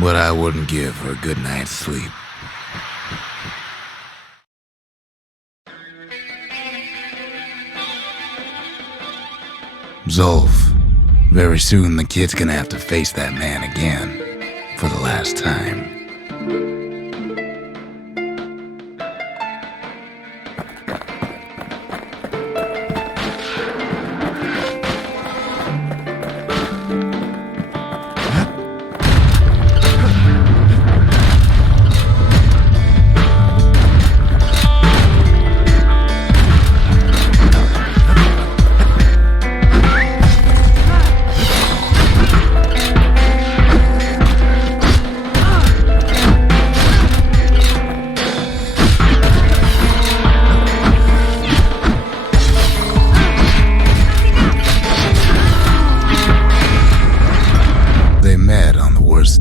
what I wouldn't give for a good night's sleep. Zolf, very soon the kid's gonna have to face that man again, for the last time.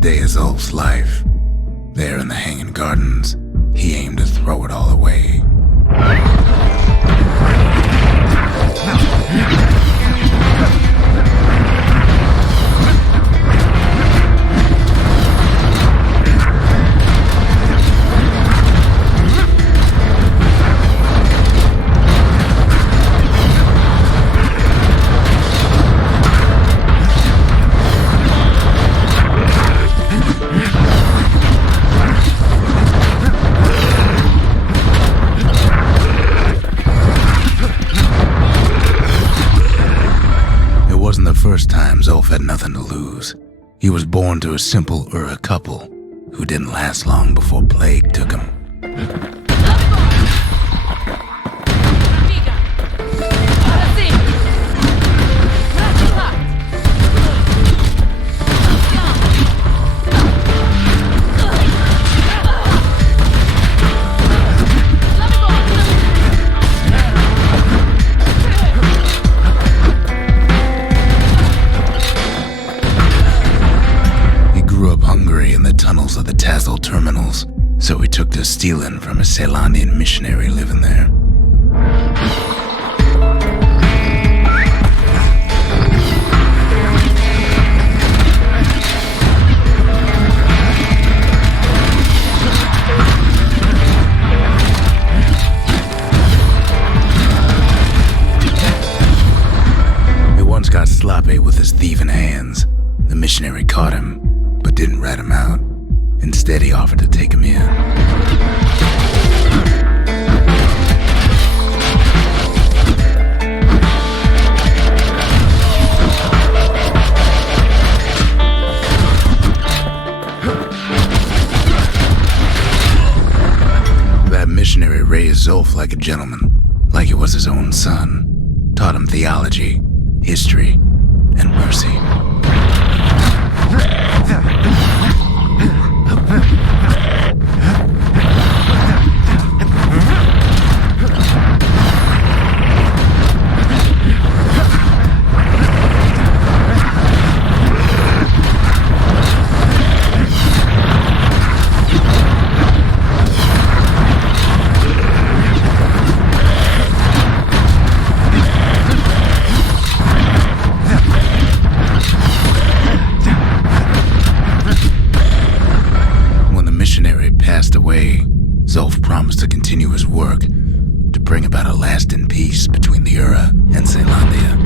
Day of Zolf's life. There in the Hanging Gardens, he aimed to throw it all away. First time Zolf had nothing to lose. He was born to a simple Ura couple who didn't last long before plague took him. Tunnels of the Tazal Terminals, so he took to stealing from a Ceylonian missionary living there. He once got sloppy with his thieving hands. The missionary caught him, but didn't rat him out. Instead, he offered to take him in. That missionary raised Zolf like a gentleman, like he was his own son. Taught him theology, history, and mercy. Zolf promised to continue his work to bring about a lasting peace between the Ura and Ceylondia.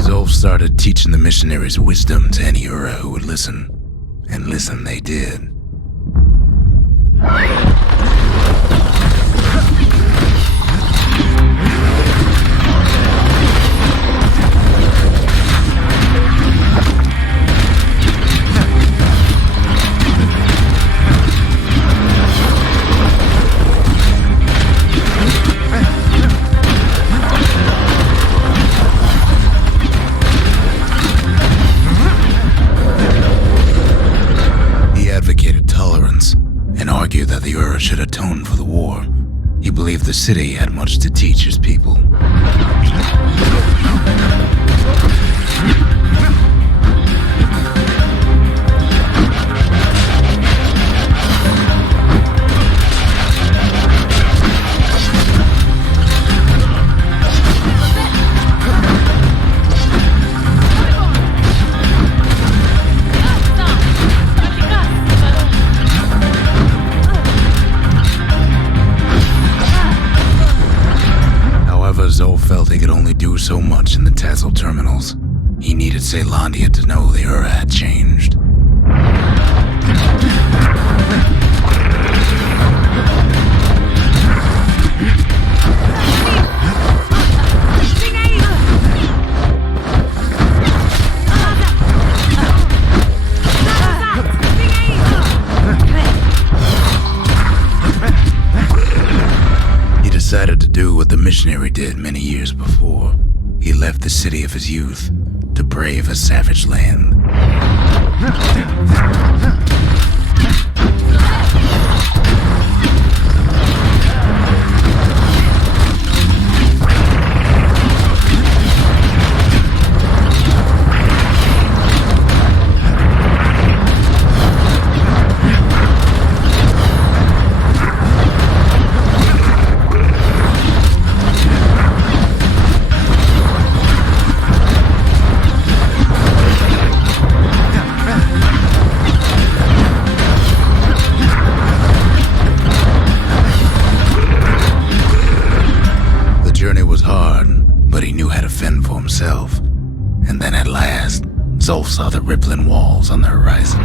Zolf started teaching the missionaries wisdom to any Ura who would listen, and listen they did. Argued that the Ura should atone for the war. He believed the city had much to teach his people. the Tazal Terminals. He needed Caelondia to know the Ura had changed. He decided to do what the missionary did many years before. He left the city of his youth to brave a savage land. And then at last, Zolf saw the rippling walls on the horizon.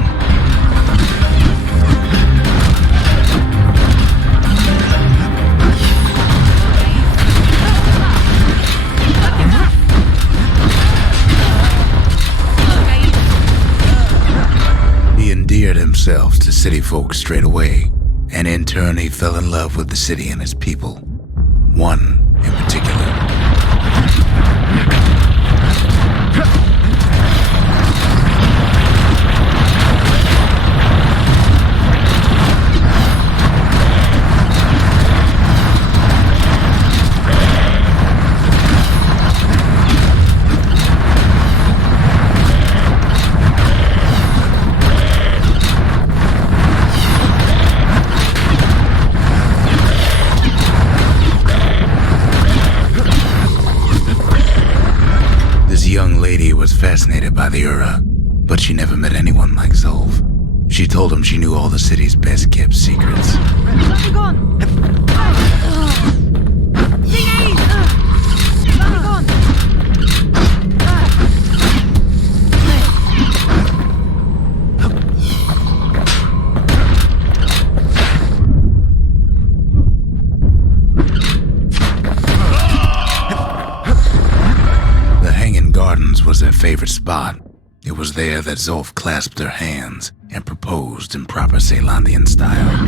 He endeared himself to city folk straight away, and in turn he fell in love with the city and its people. One in particular. Fascinated by the Ura, but she never met anyone like Zolf. She told him she knew all the city's best kept secrets. Was their favorite spot. It was there that Zolf clasped her hands and proposed in proper Caelondian style.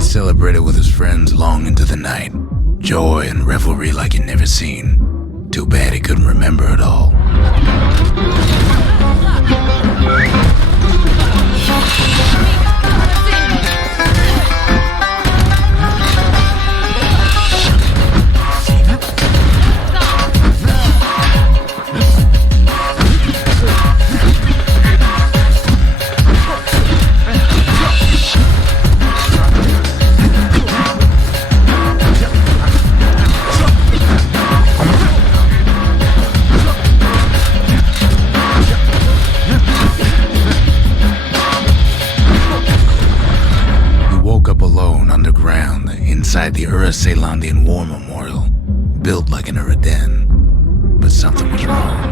Celebrated with his friends long into the night. Joy and revelry like he'd never seen. Too bad he couldn't remember it all. Inside the Ura Caelondian War Memorial, built like an Ura den, but something was wrong.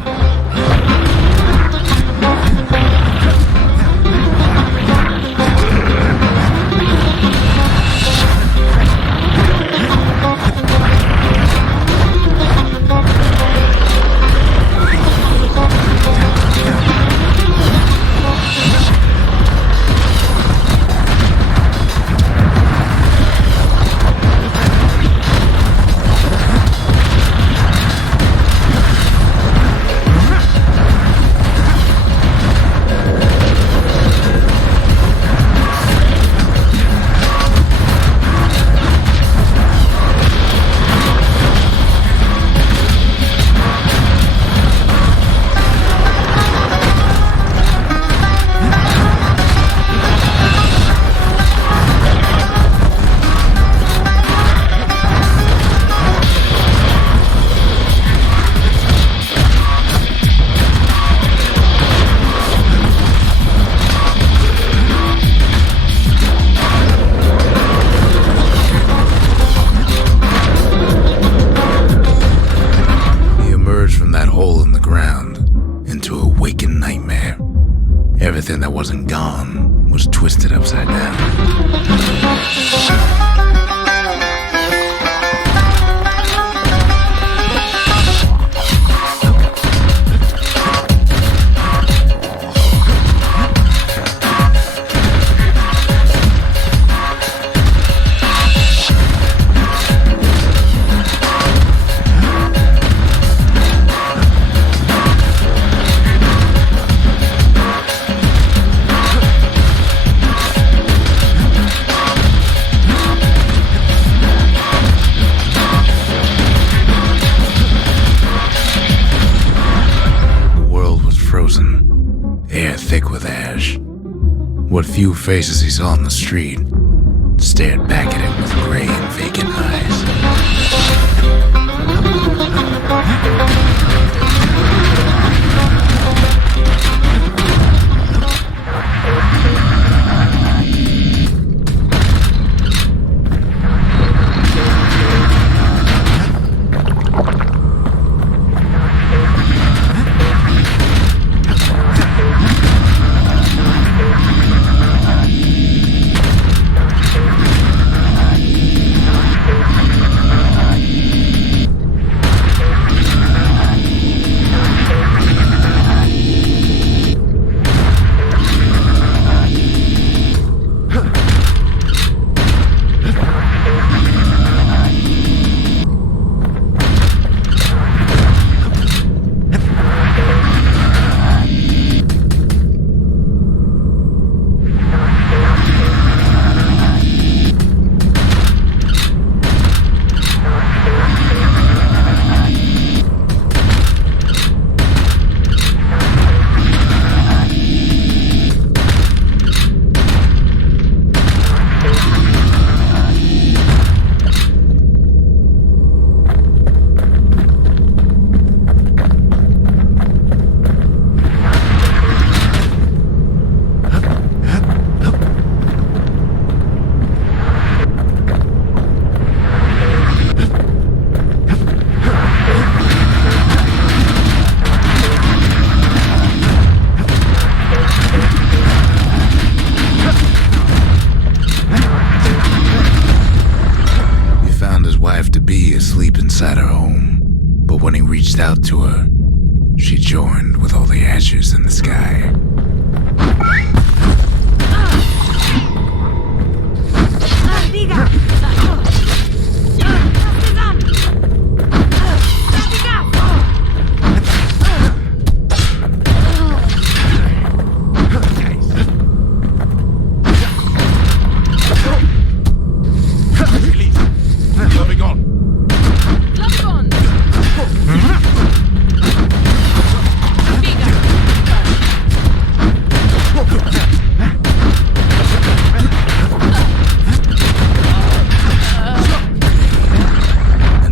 everything that wasn't gone was twisted upside down. Air thick with ash. What few faces he saw on the street stared back at him with gray and vacant eyes. Asleep inside her home, but when he reached out to her, she joined with all the ashes in the sky.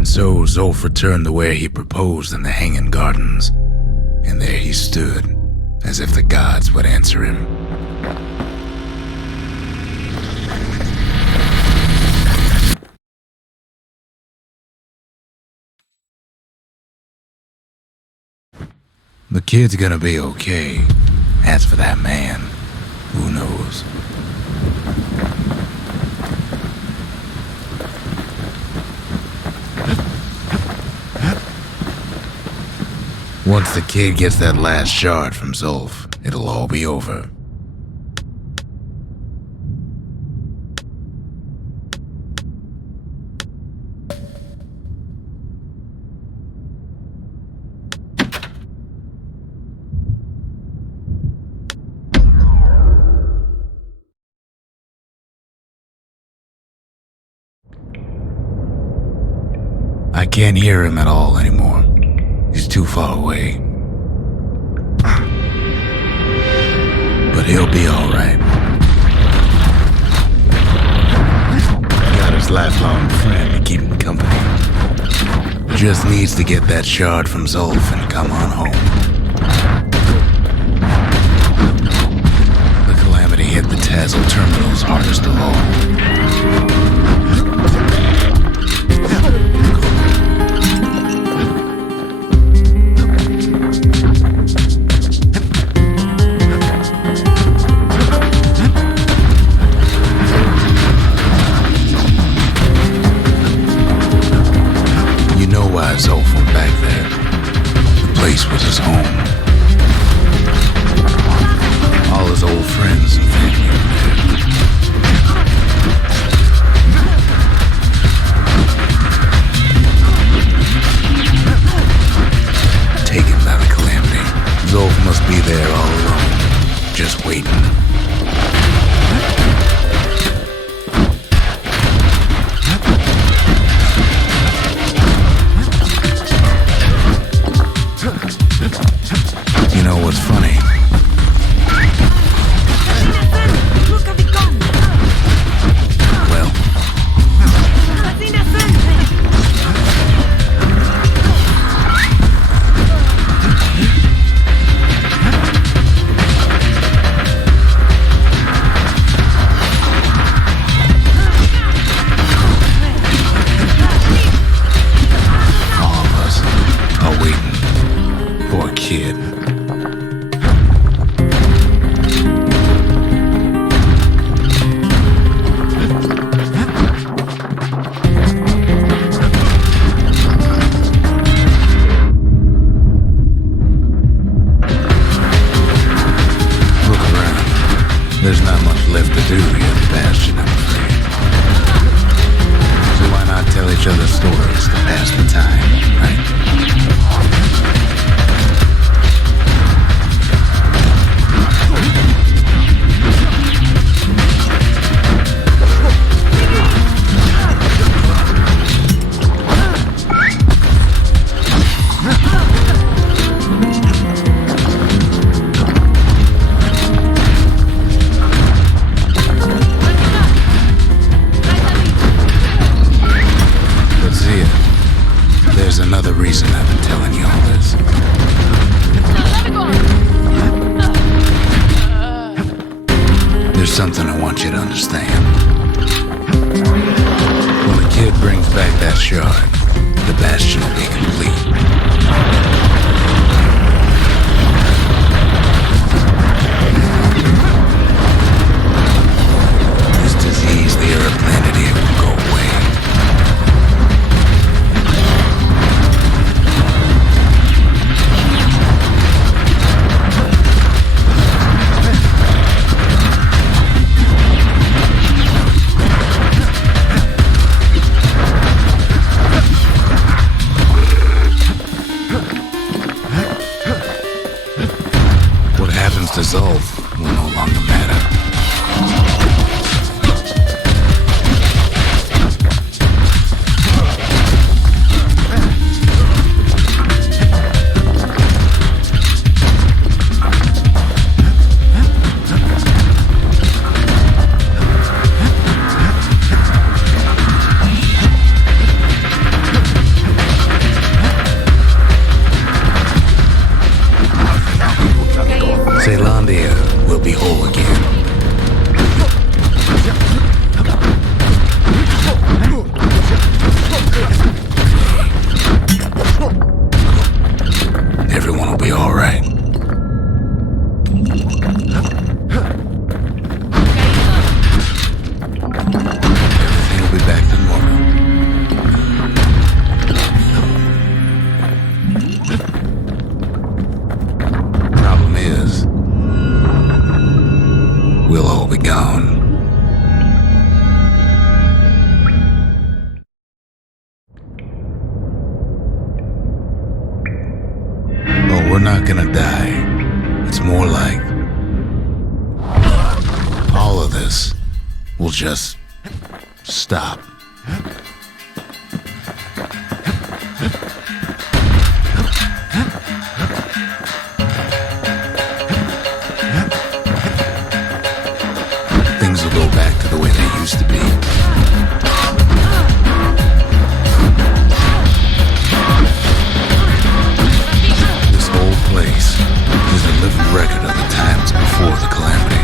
So Zolf returned to where he proposed in the Hanging Gardens, and there he stood, as if the gods would answer him. The kid's gonna be okay. As for that man, who knows? Once the kid gets that last shard from Zolf, it'll all be over. I can't hear him at all anymore. He's too far away. But he'll be alright. Got his lifelong friend to keep him company. Just needs to get that shard from Zolf and come on home. The calamity hit the Tazal Terminals hardest of all. waiting. You know what's funny? Well, all of us are waiting for a kid. There's not much left to do here at Bastion, I'm afraid. So why not tell each other stories to pass the time, right? There's another reason I've been telling you all this. There's something I want you to understand. When the kid brings back that shard, the Bastion will be complete. This disease the Earth planet here will go away. Dissolve will no longer matter. Zealandia will be whole again. Everyone will be all right. Everything will be back to normal. Problem is, we'll all be gone. Oh, we're not gonna die. It's more like all of this will just stop. Things will go back to the way they used to be. This whole place is a living record of the times before the calamity.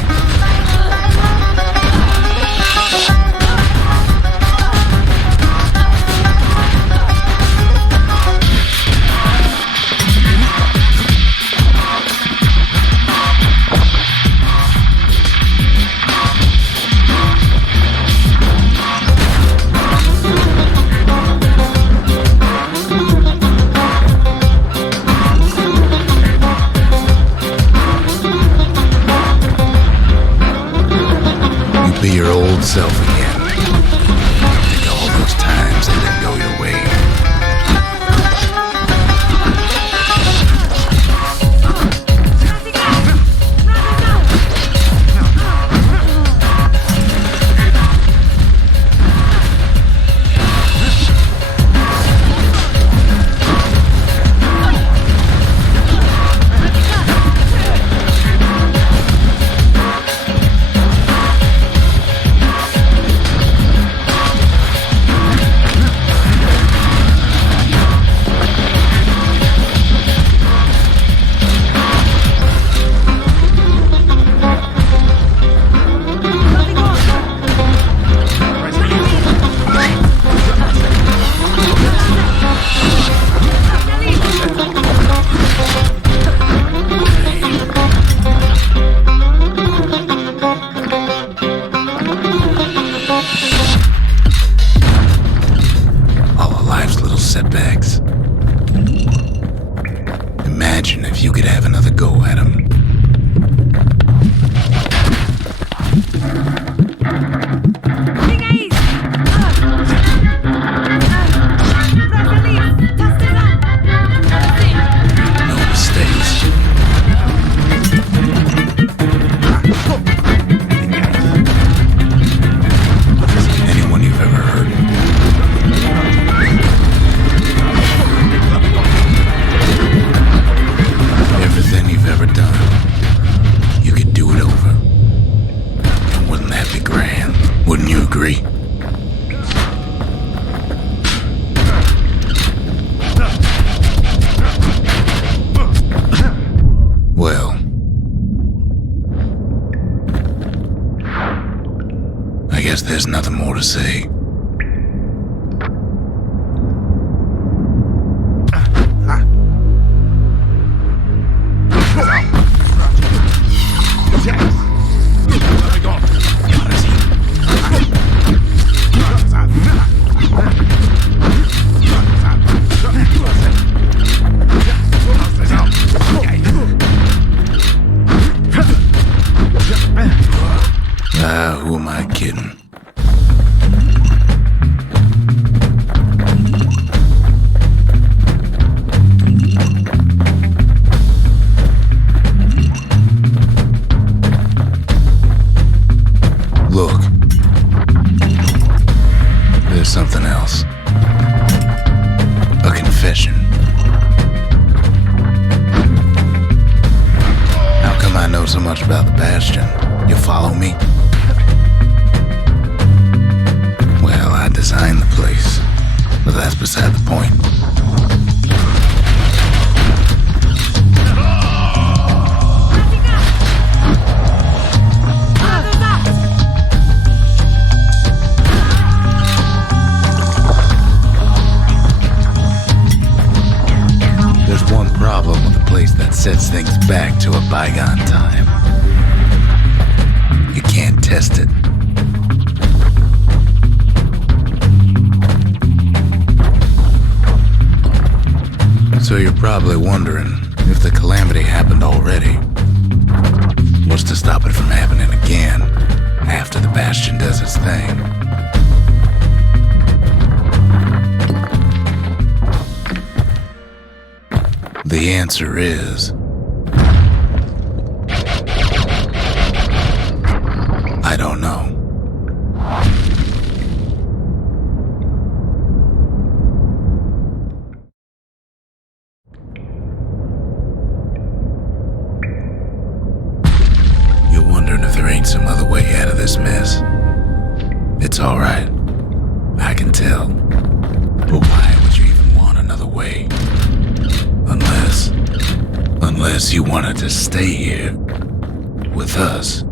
Be your old self again. Think of all those times that didn't go your way. guess there's nothing more to say. Who am I kidding? Look. There's something else. A confession. How come I know so much about the Bastion? You follow me? Well, I designed the place, but that's beside the point. There's one problem with a place that sets things back to a bygone time. You can't test it. So you're probably wondering if the calamity happened already. What's to stop it from happening again after the Bastion does its thing? The answer is... I don't know. You're wondering if there ain't some other way out of this mess. It's alright. I can tell. But why would you even want another way? Unless you wanted to stay here with us.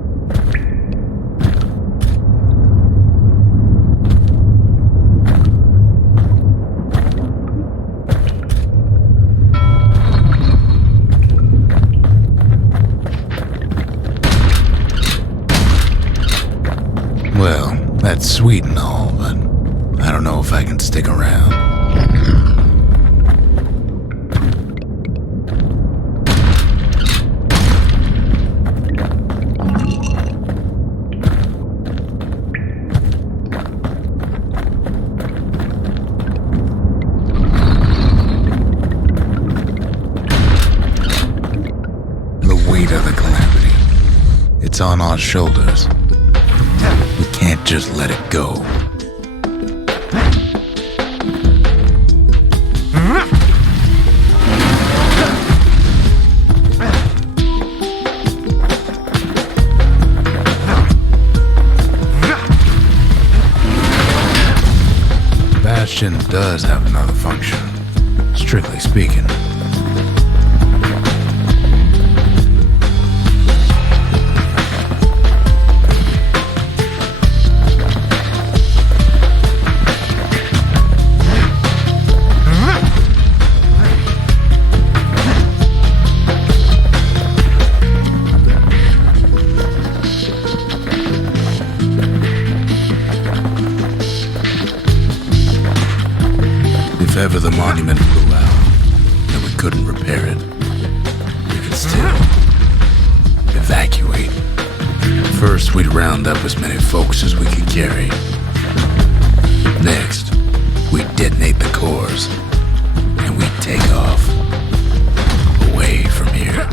Well, that's sweet and all, but I don't know if I can stick around. The weight of the calamity, it's on our shoulders. We can't just let it go. Bastion does have another function, strictly speaking. If ever the monument blew out and we couldn't repair it, we could still evacuate. First, we'd round up as many folks as we could carry. Next, we'd detonate the cores and we'd take off away from here.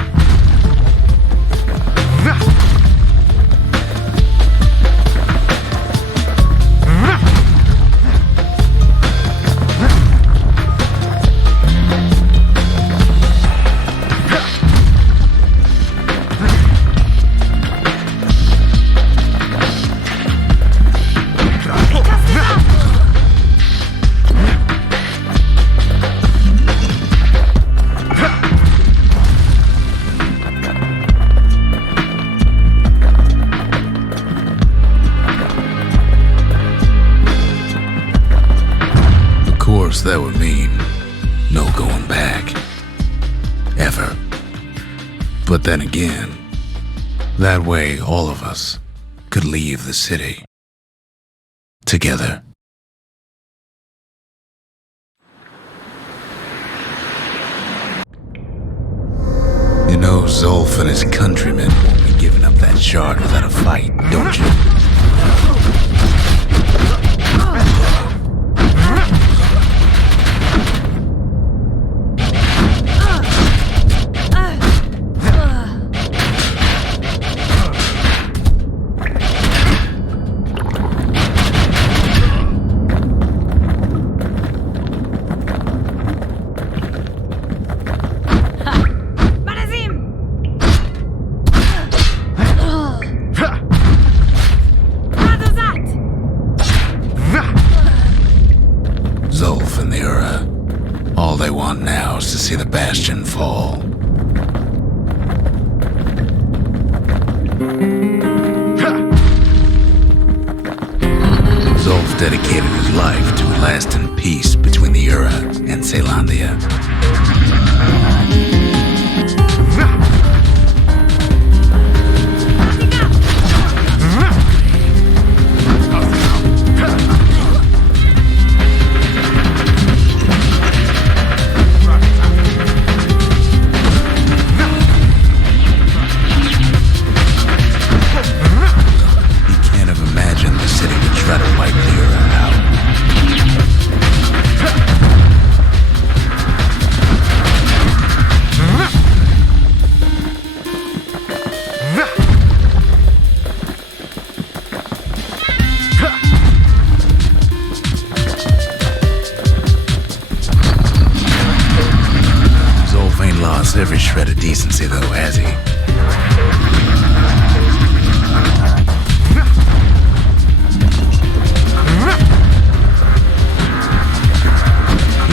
But then again, that way all of us could leave the city together. You know, Zolf and his countrymen won't be giving up that shard without a fight, don't you? Zolf and the Ura, all they want now is to see the Bastion fall. Zolf dedicated his life to a lasting peace between the Ura and Caelondia. Every shred of decency, though, has he? He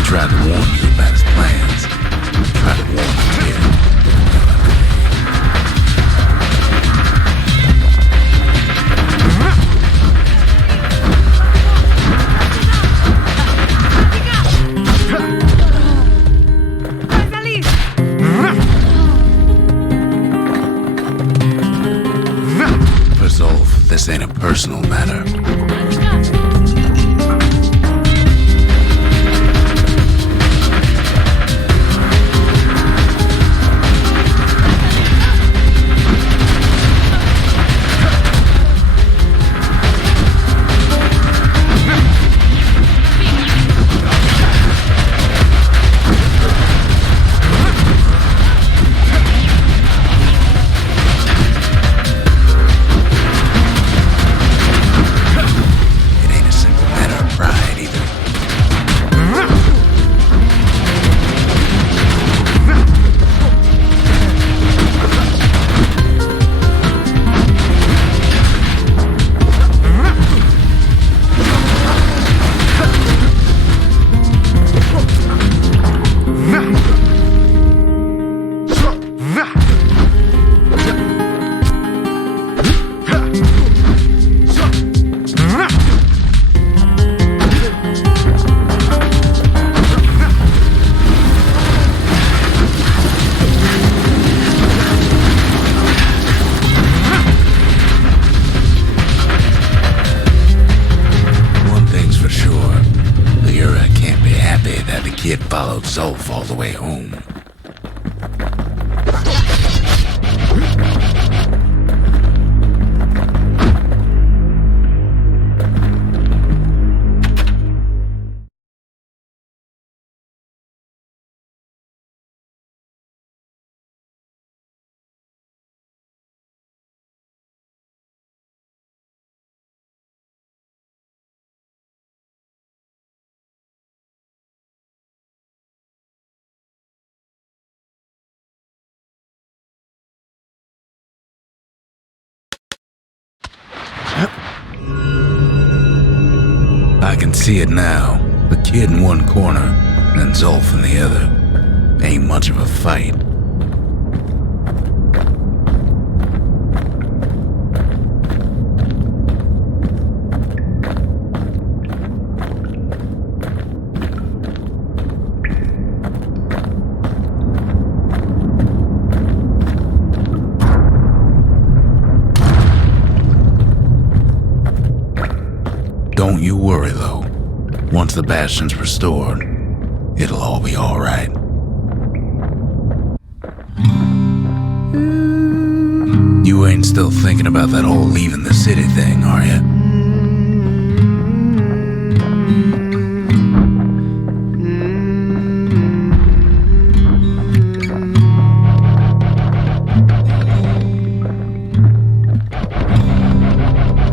tried to warn you about his plans. He tried to warn you, kid. This ain't a personal matter. Kid followed Zolf all the way home. I can see it now. The kid in one corner, and Zolf in the other. Ain't much of a fight. Don't you worry, though. Once the Bastion's restored, it'll all be alright. You ain't still thinking about that whole leaving the city thing, are ya?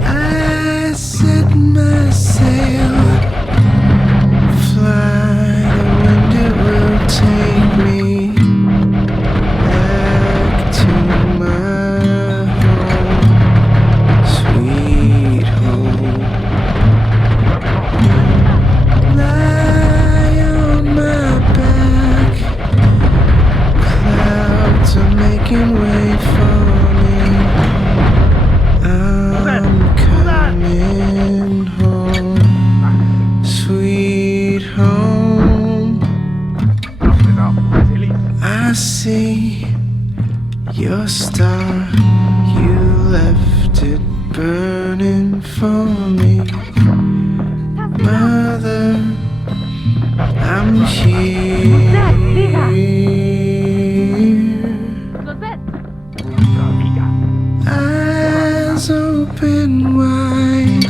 I set my sail, fly, the wind it will take me back to my home, sweet home. Lie on my back, clouds are making way for me. I'm coming home, sweet home. I see your star, you left it burning for me. Mother, I'm here. Eyes open wide,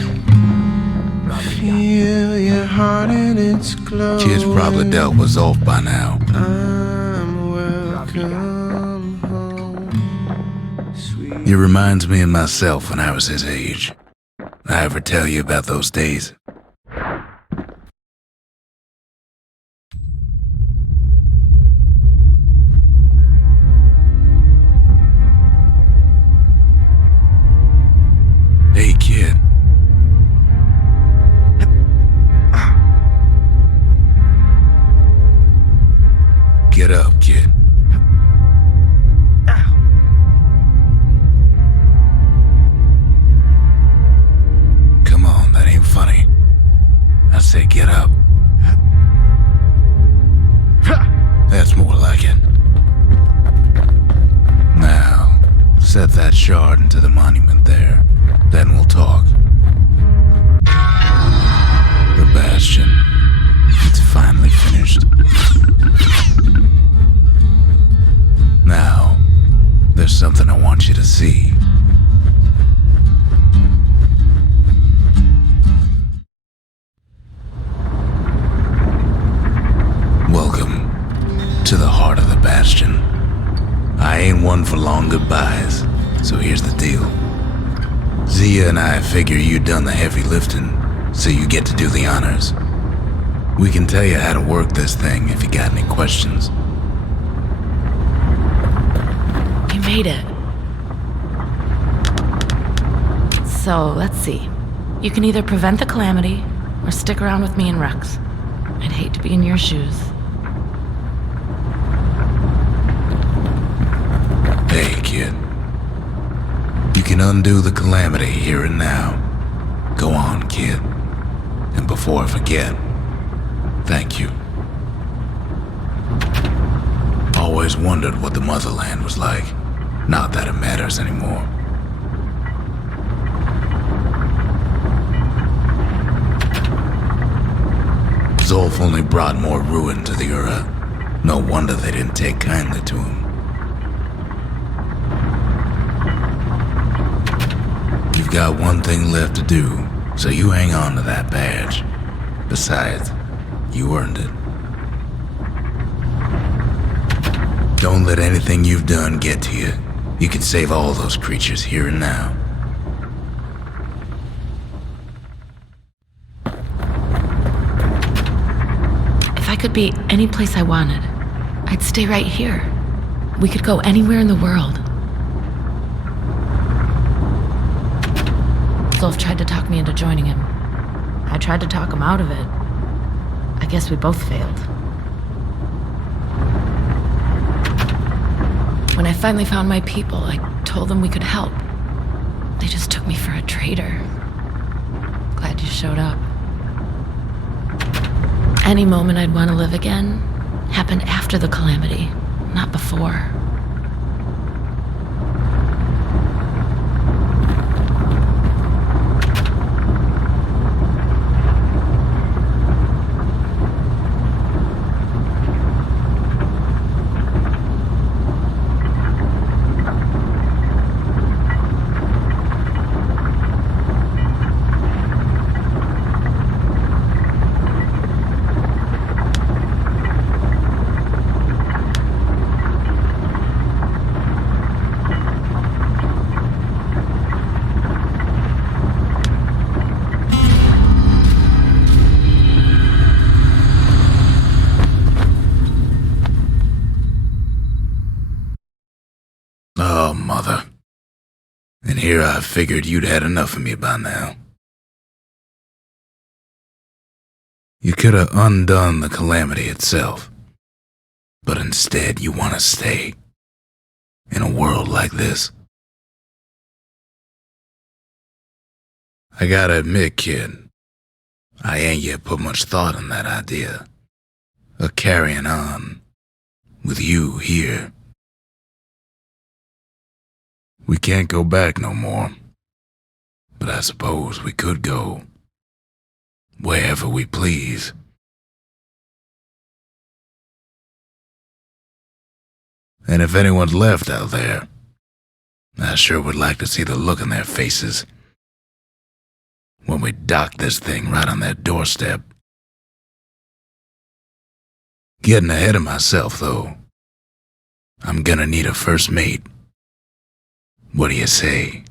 feel your heart in its glow. Kid's probably dealt with Zolf by now. I'm welcome home, sweet. It reminds me of myself when I was his age. I ever tell you about those days? Hey, kid. Get up, kid. Come on, that ain't funny. I say get up. That's more like it. Now, set that shard into the monument there. Then we'll talk. The Bastion. It's finally finished. Now, there's something I want you to see. Welcome to the heart of the Bastion. I ain't one for long goodbyes, so here's the deal. Zia and I figure you done the heavy lifting, so you get to do the honors. We can tell you how to work this thing if you got any questions. You made it. So, let's see. You can either prevent the calamity, or stick around with me and Rex. I'd hate to be in your shoes. Hey, kid. You can undo the calamity here and now. Go on, kid. And before I forget, thank you. Always wondered what the motherland was like. Not that it matters anymore. Zolf only brought more ruin to the Ura. No wonder they didn't take kindly to him. You've got one thing left to do, so you hang on to that badge. Besides, you earned it. Don't let anything you've done get to you. You can save all those creatures here and now. If I could be any place I wanted, I'd stay right here. We could go anywhere in the world. Zolf tried to talk me into joining him. I tried to talk him out of it. I guess we both failed. When I finally found my people, I told them we could help. They just took me for a traitor. Glad you showed up. Any moment I'd want to live again happened after the calamity, not before. here I figured you'd had enough of me by now. You could have undone the calamity itself, but instead you want to stay in a world like this. I gotta admit, kid, I ain't yet put much thought in that idea of carrying on with you here. We can't go back no more, but I suppose we could go wherever we please. And if anyone's left out there, I sure would like to see the look in their faces when we dock this thing right on their doorstep. Getting ahead of myself, though. I'm gonna need a first mate. What do you say?